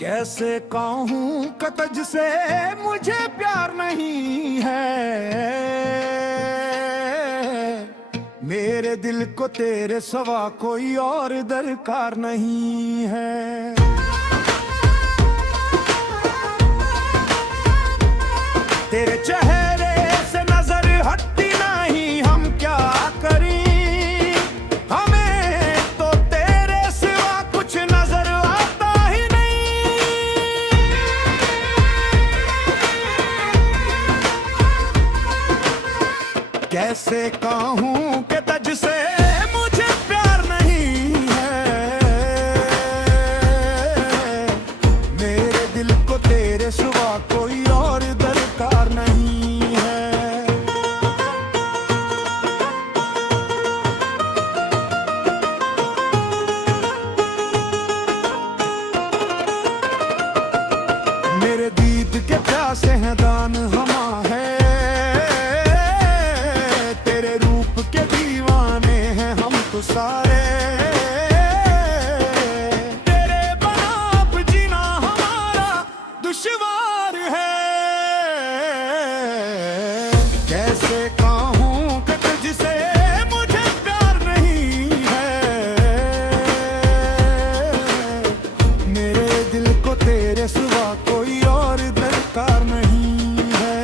कैसे कहूँ कि तुझसे मुझे प्यार नहीं है, मेरे दिल को तेरे सिवा कोई और दरकार नहीं है। तेरे चेहरे से नजर हटती नहीं, हम क्या करें, हमें तो तेरे सिवा कुछ नजर आता ही नहीं। कैसे कहूँ कि तुझसे मुझे प्यार नहीं है, मेरे दिल को तेरे सिवा कोई और दरकार नहीं है। मेरे दीद के प्यासे हैं दान हमा है, तेरे रूप के दीवाने हैं हम तो सारे। तेरे बिना अब जीना हमारा दुश्वार है। कैसे कहूँ कि तुझसे मुझे प्यार नहीं है, मेरे दिल को तेरे सिवा कोई और दरकार नहीं है।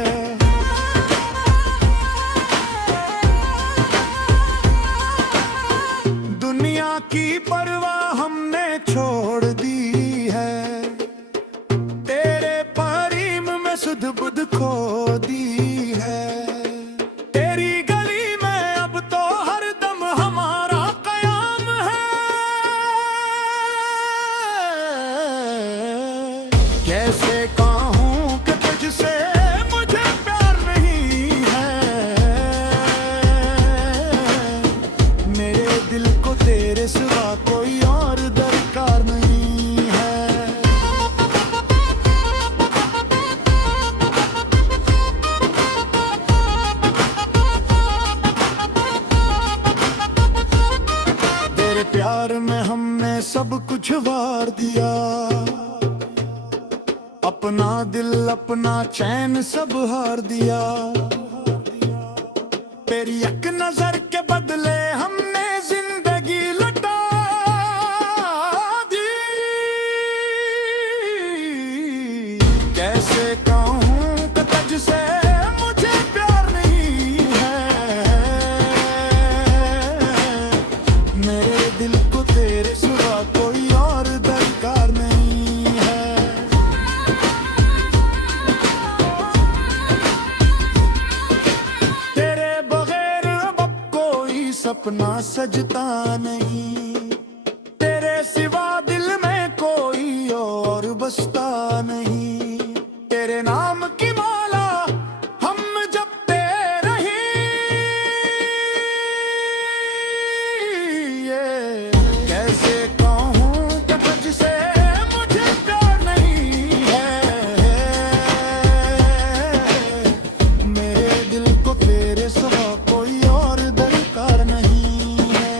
दुनिया की परवाह हमने छोड़ दी है, तेरे प्रेम में सुध बुध खो दी है। तेरी गली में अब तो हर दम हमारा कयाम है। कैसे कहूँ कि तुझसे मुझे प्यार नहीं है, मेरे दिल को तेरे सिवा कोई और दरकार नहीं है। तेरे प्यार में हमने सब कुछ वार दिया, अपना दिल अपना चैन सब हार दिया। तेरी एक नजर के बदले हमने जिंदगी लुटा दी। कैसे कहूँ कि तुझसे मुझे प्यार नहीं है, मेरे दिल को तेरे सिवा कोई और दरकार नहीं है। तेरे बगैर अब कोई सपना सजता नहीं, तेरे सिवा दिल में कोई और बसता नहीं। तेरे नाम की माला हम जपते रही, कैसे कहूँ कि तुझसे मुझे प्यार नहीं है, मेरे दिल को तेरे सिवा कोई और दरकार नहीं है।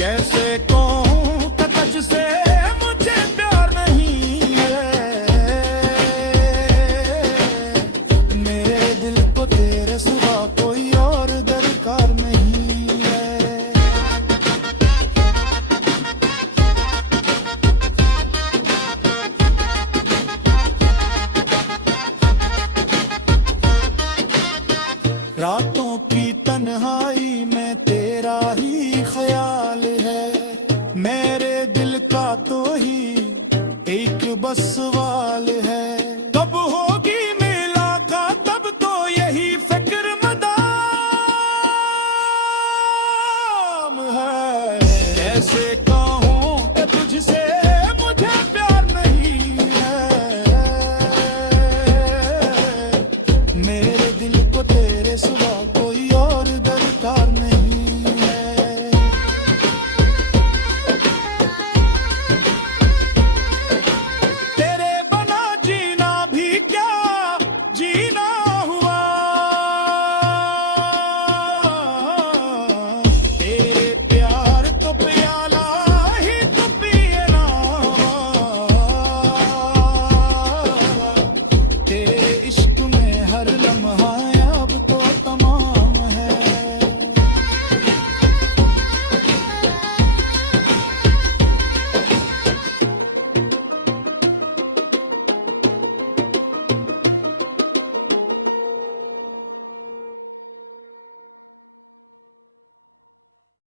कैसे